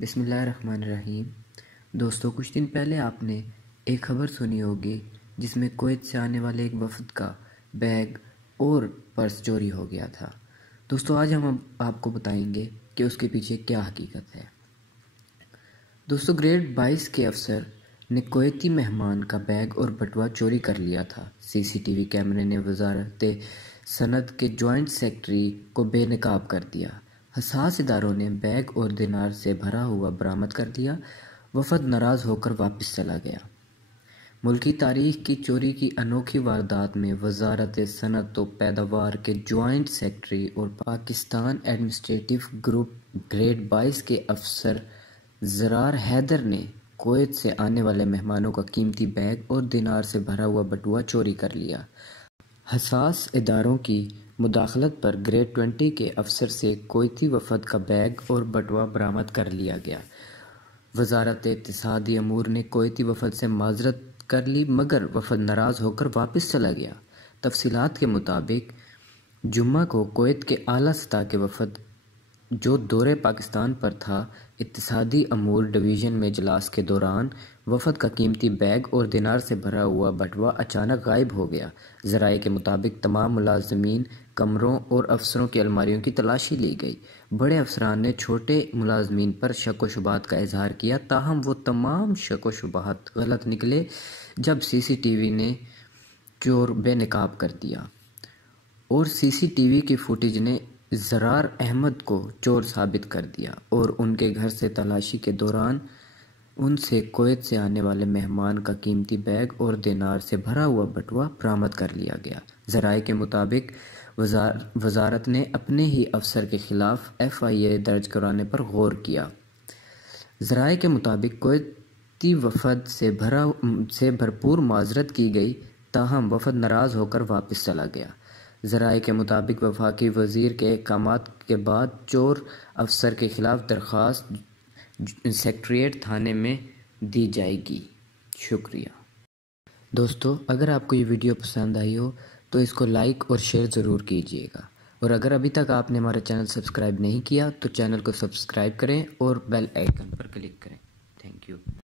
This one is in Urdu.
بسم اللہ الرحمن الرحیم۔ دوستو، کچھ دن پہلے آپ نے ایک خبر سنی ہوگی جس میں کویت سے آنے والے ایک وفد کا بیگ اور پرس چوری ہو گیا تھا۔ دوستو، آج ہم آپ کو بتائیں گے کہ اس کے پیچھے کیا حقیقت ہے۔ دوستو، گریڈ 22 کے افسر نے کویتی مہمان کا بیگ اور بٹوا چوری کر لیا تھا۔ سی سی ٹی وی کیمرے نے وزارت صنعت کے جوائنٹ سیکرٹری کو بے نقاب کر دیا۔ حساس اداروں نے بیگ اور دینار سے بھرا ہوا برآمد کر لیا۔ وفد ناراض ہو کر واپس چلا گیا۔ ملکی تاریخ کی چوری کی انوکھی واردات میں وزارت صنعت و پیداوار کے جوائنٹ سیکرٹری اور پاکستان ایڈمنسٹریٹو گروپ گریڈ 22 کے افسر زرار حیدر نے کویت سے آنے والے مہمانوں کا قیمتی بیگ اور دینار سے بھرا ہوا بٹوا چوری کر لیا۔ حساس اداروں کی مداخلت پر گریڈ 20 کے افسر سے کویتی وفد کا بیگ اور بٹوا برآمد کر لیا گیا۔ وزارت اقتصادی امور نے کویتی وفد سے معذرت کر لی، مگر وفد ناراض ہو کر واپس چلا گیا۔ تفصیلات کے مطابق جمعہ کو کویت کے اعلیٰ سطح کے وفد جو دورے پاکستان پر تھا، اقتصادی امور ڈویژن میں اجلاس کے دوران وفد کا قیمتی بیگ اور دینار سے بھرا ہوا بٹوا اچانک غائب ہو گیا۔ ذرائع کے مطابق تمام ملازمین کمروں اور افسروں کی الماریوں کی تلاشی لی گئی۔ بڑے افسران نے چھوٹے ملازمین پر شک و شبہات کا اظہار کیا، تاہم وہ تمام شک و شبہات غلط نکلے جب سی سی ٹی وی نے چور بے نقاب کر دیا اور سی سی ٹی وی کی فوٹیج نے زرار احمد کو چور ثابت کر دیا اور ان کے گھر سے تلاشی کے دوران ان سے کویت سے آنے والے مہمان کا قیمتی بیگ اور دینار سے بھرا ہوا بٹوا برآمد کر لیا گیا۔ ذرائع کے مطابق وزارت نے اپنے ہی افسر کے خلاف ایف آئی اے درج کرانے پر غور کیا۔ ذرائع کے مطابق کویتی وفد سے بھرپور معذرت کی گئی، تاہم وفد ناراض ہو کر واپس چلا گیا۔ ذرائع کے مطابق وفاقی وزیر کے احکامات کے بعد چور افسر کے خلاف درخواست سکریٹریٹ تھانے میں دی جائے گی۔ شکریہ۔ دوستو، اگر آپ کو یہ ویڈیو پسند آئی ہو تو اس کو لائک اور شیئر ضرور کیجیے گا، اور اگر ابھی تک آپ نے ہمارا چینل سبسکرائب نہیں کیا تو چینل کو سبسکرائب کریں اور بیل آئیکن پر کلک کریں۔ Thank you.